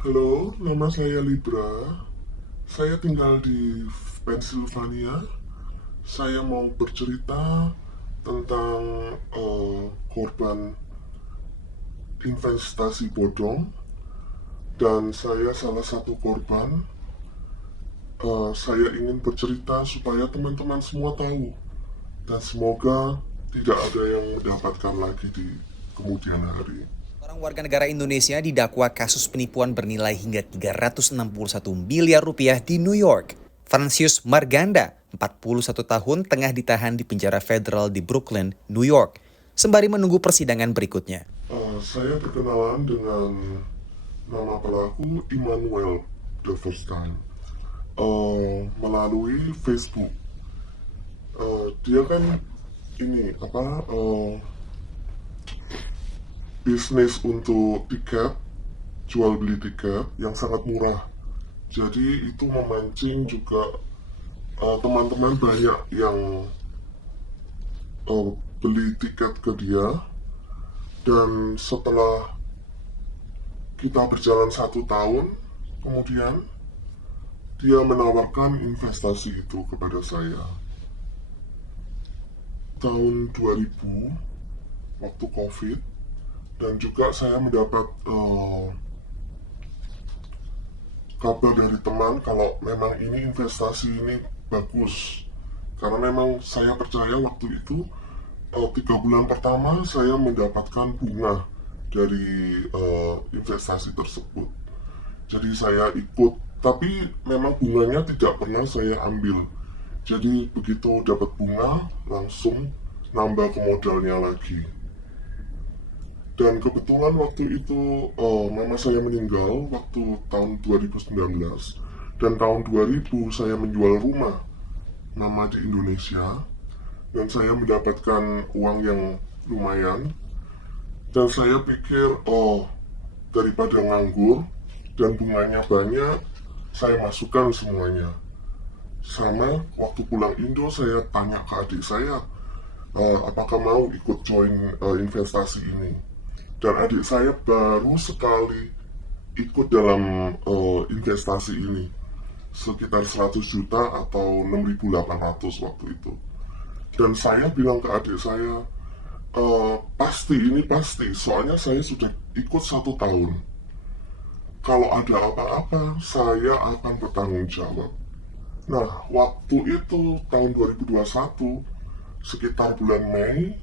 Halo, nama saya Libra. Saya tinggal di Pennsylvania. Saya mau bercerita tentang korban investasi bodong, dan saya salah satu korban. Saya ingin bercerita supaya teman-teman semua tahu, dan semoga tidak ada yang mendapatkan lagi di kemudian hari. Orang warga negara Indonesia didakwa kasus penipuan bernilai hingga 361 miliar rupiah di New York. Francius Marganda, 41 tahun, tengah ditahan di penjara federal di Brooklyn, New York, sembari menunggu persidangan berikutnya. Saya berkenalan dengan nama pelaku Immanuel the first time melalui Facebook. Dia kan ini apa bisnis untuk tiket, jual beli tiket yang sangat murah. Jadi itu memancing juga teman-teman banyak yang beli tiket ke dia, dan setelah kita berjalan 1 tahun kemudian dia menawarkan investasi itu kepada saya. Tahun 2000 waktu COVID, dan juga saya mendapat kabar dari teman kalau memang ini investasi ini bagus, karena memang saya percaya waktu itu 3 bulan pertama saya mendapatkan bunga dari investasi tersebut. Jadi saya ikut, tapi memang bunganya tidak pernah saya ambil. Jadi begitu dapat bunga langsung nambah ke modalnya lagi. Dan kebetulan waktu itu mama saya meninggal waktu tahun 2019. Dan tahun 2000 saya menjual rumah mama di Indonesia. Dan saya mendapatkan uang yang lumayan. Dan saya pikir, daripada nganggur dan bunganya banyak, saya masukkan semuanya. Sama waktu pulang Indo saya tanya ke adik saya, apakah mau ikut join investasi ini. Dan adik saya baru sekali ikut dalam investasi ini, sekitar 100 juta atau 6.800 waktu itu. Dan saya bilang ke adik saya, pasti ini pasti, soalnya saya sudah ikut 1 tahun. Kalau ada apa-apa saya akan bertanggung jawab. Nah, waktu itu tahun 2021 sekitar bulan Mei,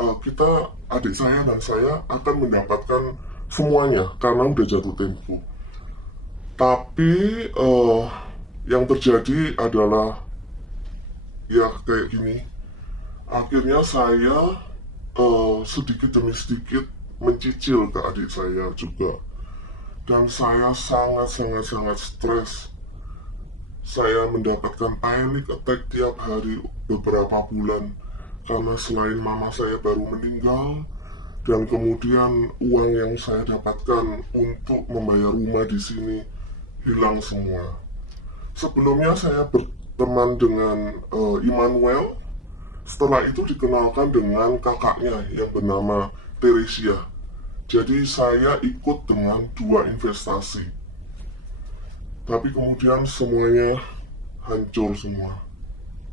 kita, adik saya dan saya akan mendapatkan semuanya karena udah jatuh tempo. Tapi yang terjadi adalah ya kayak gini. Akhirnya saya sedikit demi sedikit mencicil ke adik saya juga, dan saya sangat stres. Saya mendapatkan panic attack tiap hari beberapa bulan, karena selain mama saya baru meninggal, dan kemudian uang yang saya dapatkan untuk membayar rumah di sini hilang semua. Sebelumnya saya berteman dengan Immanuel. Setelah itu dikenalkan dengan kakaknya yang bernama Teresia. Jadi saya ikut dengan 2 investasi. Tapi kemudian semuanya hancur semua.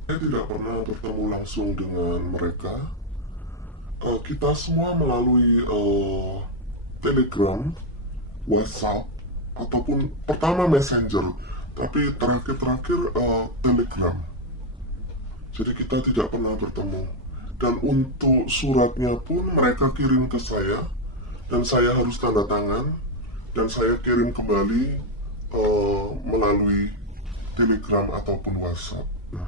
Saya tidak pernah bertemu langsung dengan mereka. Kita semua melalui Telegram, WhatsApp, ataupun pertama Messenger, tapi terakhir-terakhir Telegram. Jadi kita tidak pernah bertemu. Dan untuk suratnya pun mereka kirim ke saya, dan saya harus tanda tangan, dan saya kirim kembali melalui Telegram ataupun WhatsApp. Nah,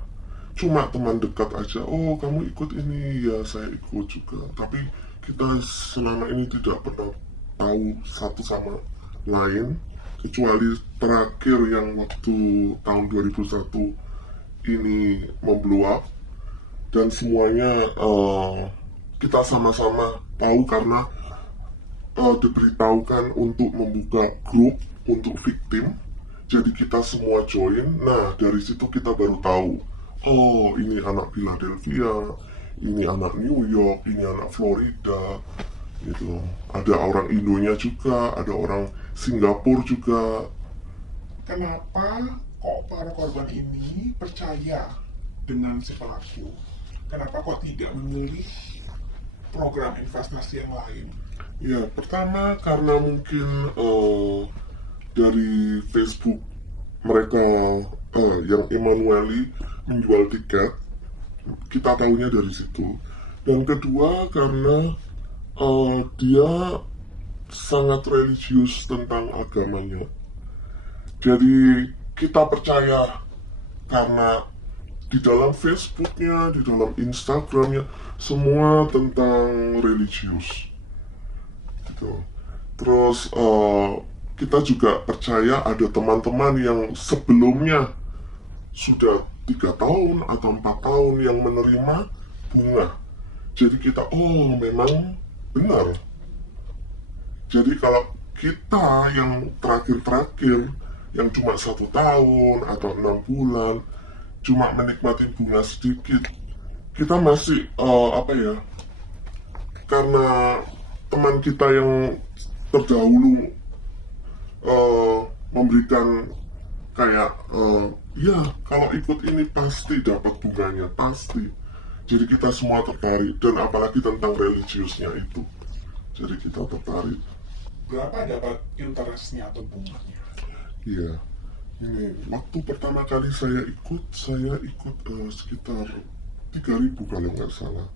cuma teman dekat aja, oh kamu ikut ini, ya saya ikut juga. Tapi kita selama ini tidak pernah tahu satu sama lain, kecuali terakhir yang waktu tahun 2001 ini memblow up, dan semuanya kita sama-sama tahu karena diberitahukan untuk membuka grup untuk victim. Jadi kita semua join. Nah, dari situ kita baru tahu, oh ini anak Philadelphia, ini anak New York, ini anak Florida gitu. Ada orang Indonya juga, ada orang Singapura juga. Kenapa kok para korban ini percaya dengan si pelaku? Kenapa kok tidak memilih program investasi yang lain? Ya, pertama karena mungkin dari Facebook mereka yang Emanueli menjual tiket, kita tahunya dari situ. Dan kedua karena dia sangat religius tentang agamanya. Jadi kita percaya karena di dalam Facebooknya, di dalam Instagramnya, semua tentang religius. Gitu. Terus kita juga percaya ada teman-teman yang sebelumnya sudah 3 tahun atau 4 tahun yang menerima bunga. Jadi kita, oh memang benar. Jadi kalau kita yang terakhir-terakhir, yang cuma 1 tahun atau 6 bulan, cuma menikmati bunga sedikit, kita masih karena teman kita yang terdahulu memberikan kayak ya kalau ikut ini pasti dapat bunganya, pasti. Jadi kita semua tertarik, dan apalagi tentang religiusnya itu, jadi kita tertarik. Berapa dapat interestnya atau bunganya? Iya, ini waktu pertama kali saya ikut sekitar 3.000 kalau nggak salah.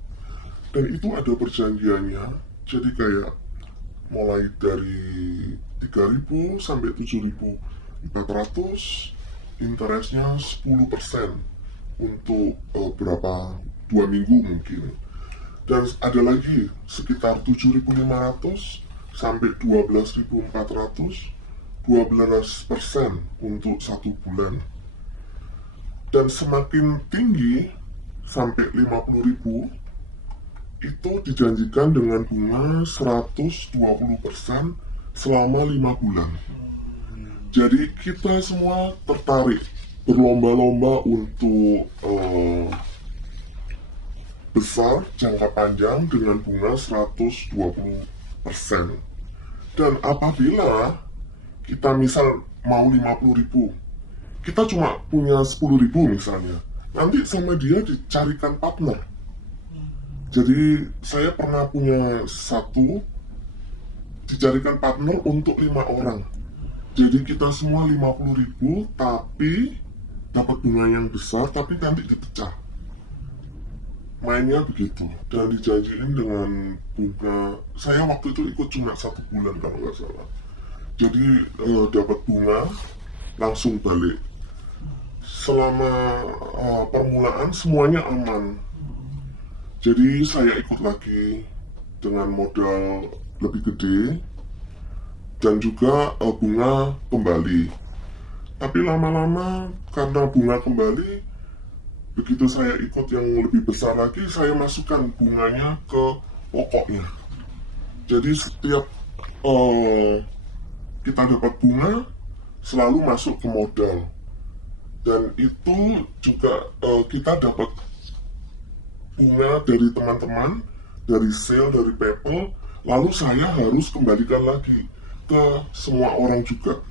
Dan itu ada perjanjiannya, jadi kayak mulai dari 3.000 sampai 7.400, interestnya 10% untuk berapa, 2 minggu mungkin. Dan ada lagi sekitar 7.500 sampai 12.400, 12% untuk 1 bulan. Dan semakin tinggi sampai 50.000, itu dijanjikan dengan bunga 120% selama 5 bulan. Jadi kita semua tertarik, berlomba-lomba untuk besar jangka panjang dengan bunga 120%. Dan apabila kita misal mau 50.000, kita cuma punya 10.000 misalnya, nanti sama dia dicarikan partner. Jadi saya pernah punya satu, dicarikan partner untuk 5 orang. Jadi kita semua 50.000, tapi dapat bunga yang besar, tapi nanti dipecah. Mainnya begitu, dan dijanjiin dengan bunga. Saya waktu itu ikut cuma 1 bulan kalau nggak salah. Jadi dapat bunga langsung balik. Selama permulaan semuanya aman. Jadi saya ikut lagi dengan modal lebih gede, dan juga bunga kembali. Tapi lama-lama karena bunga kembali, begitu saya ikut yang lebih besar lagi, saya masukkan bunganya ke pokoknya. Jadi setiap kita dapat bunga, selalu masuk ke modal. Dan itu juga kita dapat bunga dari teman-teman, dari sale, dari PayPal, lalu saya harus kembalikan lagi ke semua orang juga.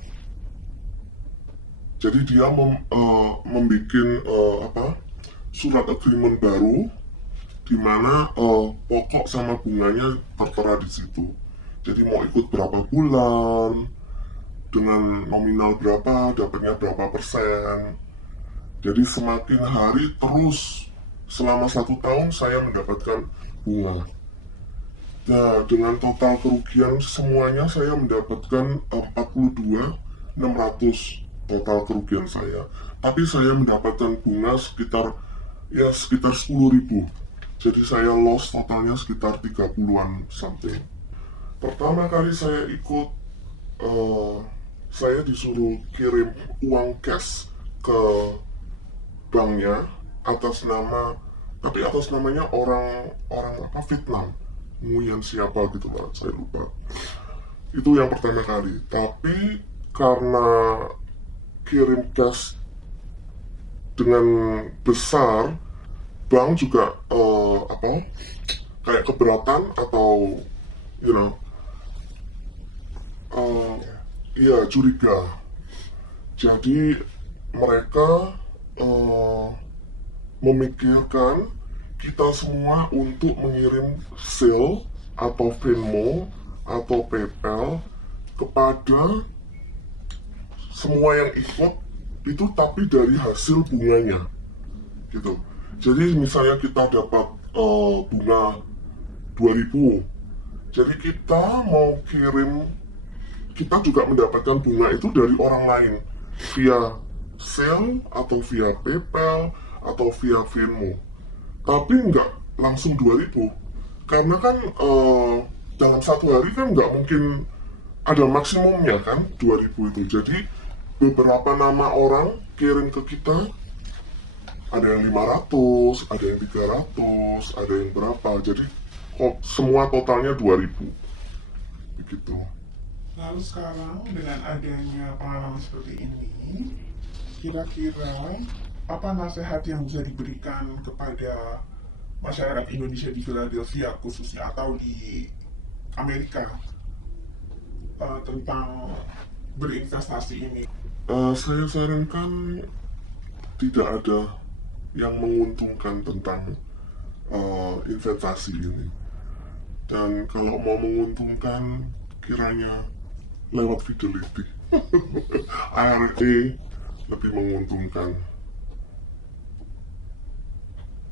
Jadi dia membuat surat agreement baru, di mana pokok sama bunganya tertera di situ. Jadi mau ikut berapa bulan, dengan nominal berapa, dapatnya berapa persen. Jadi semakin hari terus, selama 1 tahun saya mendapatkan bunga. Nah, dengan total kerugian semuanya saya mendapatkan 42.600 total kerugian saya. Tapi saya mendapatkan bunga sekitar 10.000. Jadi saya loss totalnya sekitar 30-an something. Pertama kali saya ikut, saya disuruh kirim uang cash ke banknya atas namanya orang Vietnam, Nguyen siapa gitu Pak, saya lupa. Itu yang pertama kali. Tapi karena kirim cash dengan besar, bank juga kayak keberatan atau Iya, curiga. Jadi mereka eh, memikirkan kita semua untuk mengirim Zelle atau Venmo atau PayPal kepada semua yang ikut itu, tapi dari hasil bunganya gitu. Jadi misalnya kita dapat bunga 2000, jadi kita mau kirim, kita juga mendapatkan bunga itu dari orang lain via Zelle atau via PayPal atau via Venmo, tapi nggak langsung 2000 karena kan dalam satu hari kan nggak mungkin ada maksimumnya kan 2000 itu. Jadi beberapa nama orang kirim ke kita, ada yang 500, ada yang 300, ada yang berapa, jadi semua totalnya 2000 begitu. Lalu sekarang dengan adanya pengalaman seperti ini, kira-kira apa nasihat yang bisa diberikan kepada masyarakat Indonesia di Philadelphia khususnya atau di Amerika tentang berinvestasi ini? Saya sarankan tidak ada yang menguntungkan tentang investasi ini, dan kalau mau menguntungkan kiranya lewat Fidelity. ARE lebih menguntungkan.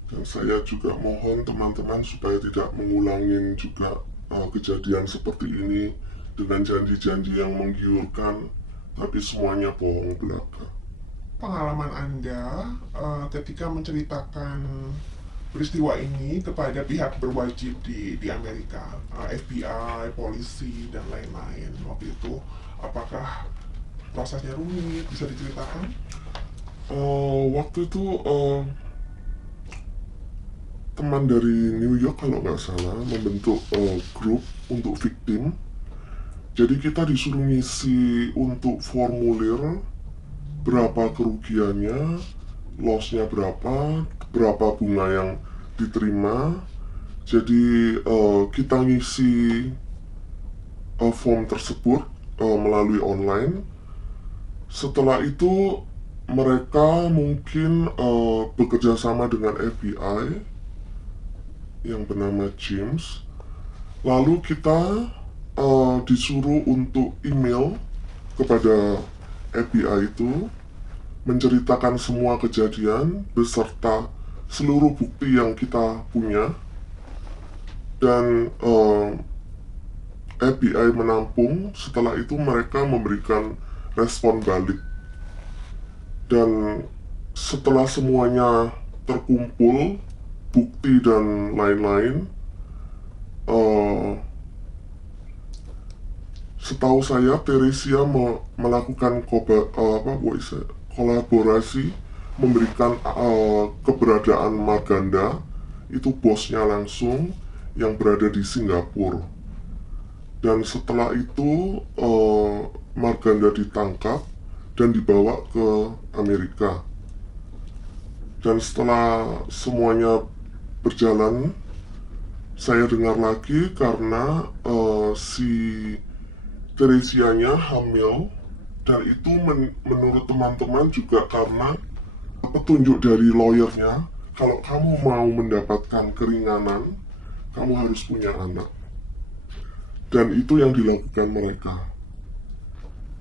Dan saya juga mohon teman-teman supaya tidak mengulangin juga kejadian seperti ini dengan janji-janji yang menggiurkan, tapi semuanya bohong belaka. Pengalaman Anda ketika menceritakan peristiwa ini kepada pihak berwajib di Amerika, FBI, polisi, dan lain-lain waktu itu, apakah prosesnya rumit? Bisa diceritakan? Waktu itu teman dari New York kalau nggak salah membentuk grup untuk victim. Jadi kita disuruh ngisi untuk formulir berapa kerugiannya, lossnya berapa, berapa bunga yang diterima. Jadi kita ngisi form tersebut melalui online. Setelah itu mereka mungkin bekerja sama dengan FBI yang bernama James. Lalu kita disuruh untuk email kepada FBI itu menceritakan semua kejadian beserta seluruh bukti yang kita punya, dan FBI menampung. Setelah itu mereka memberikan respon balik, dan setelah semuanya terkumpul bukti dan lain-lain, setahu saya Teresia melakukan kolaborasi, memberikan keberadaan Marganda, itu bosnya langsung yang berada di Singapura. Dan setelah itu Marganda ditangkap dan dibawa ke Amerika. Dan setelah semuanya berjalan, saya dengar lagi karena si Teresianya hamil, dan itu menurut teman-teman juga karena petunjuk dari lawyernya, kalau kamu mau mendapatkan keringanan, kamu harus punya anak. Dan itu yang dilakukan mereka.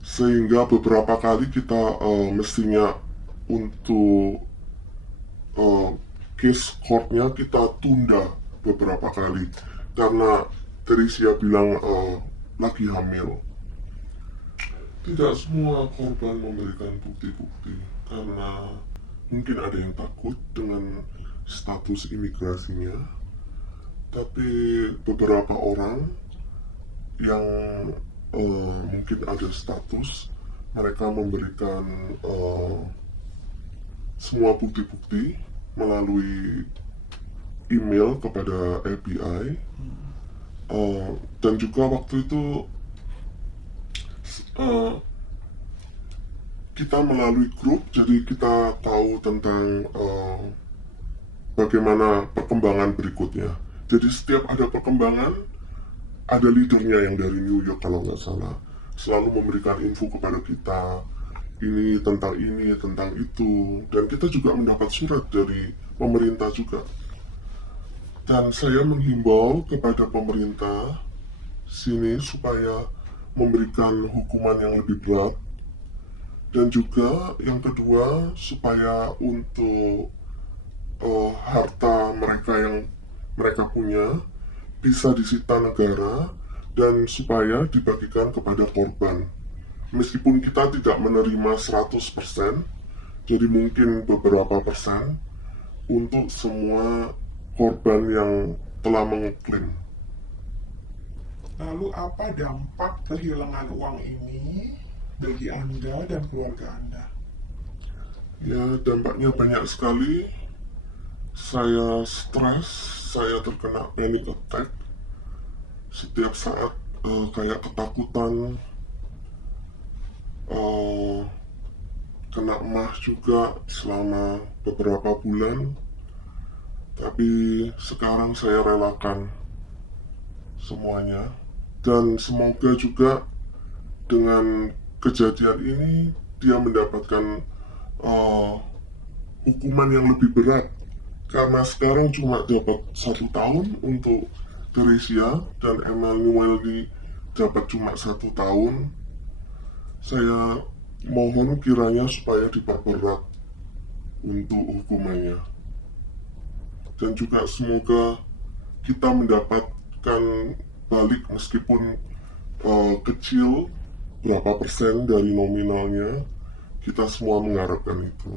Sehingga beberapa kali kita mestinya untuk case courtnya kita tunda beberapa kali karena Teresia bilang lagi hamil. Tidak semua korban memberikan bukti-bukti karena mungkin ada yang takut dengan status imigrasinya, tapi beberapa orang yang mungkin ada status, mereka memberikan semua bukti-bukti melalui email kepada FBI. Dan juga waktu itu kita melalui grup, jadi kita tahu tentang bagaimana perkembangan berikutnya. Jadi setiap ada perkembangan, ada leadernya yang dari New York kalau nggak salah. selalu memberikan info kepada kita, ini tentang itu, dan kita juga mendapat surat dari pemerintah juga. Dan saya menghimbau kepada pemerintah sini supaya memberikan hukuman yang lebih berat, dan juga yang kedua supaya untuk harta mereka yang mereka punya bisa disita negara dan supaya dibagikan kepada korban. Meskipun kita tidak menerima 100%, jadi mungkin beberapa persen untuk semua korban yang telah mengklaim. Lalu apa dampak kehilangan uang ini bagi Anda dan keluarga Anda? Ya, dampaknya banyak sekali. Saya stres, saya terkena panic attack. Setiap saat kayak ketakutan, kena emah juga selama beberapa bulan. Tapi sekarang saya relakan semuanya. Dan semoga juga dengan kejadian ini dia mendapatkan hukuman yang lebih berat. Karena sekarang cuma dapat 1 tahun untuk Teresia dan Emmanuel dapat cuma 1 tahun. Saya mohon kiranya supaya diperberat untuk hukumannya. Dan juga semoga kita mendapatkan balik meskipun kecil, berapa persen dari nominalnya, kita semua mengharapkan itu.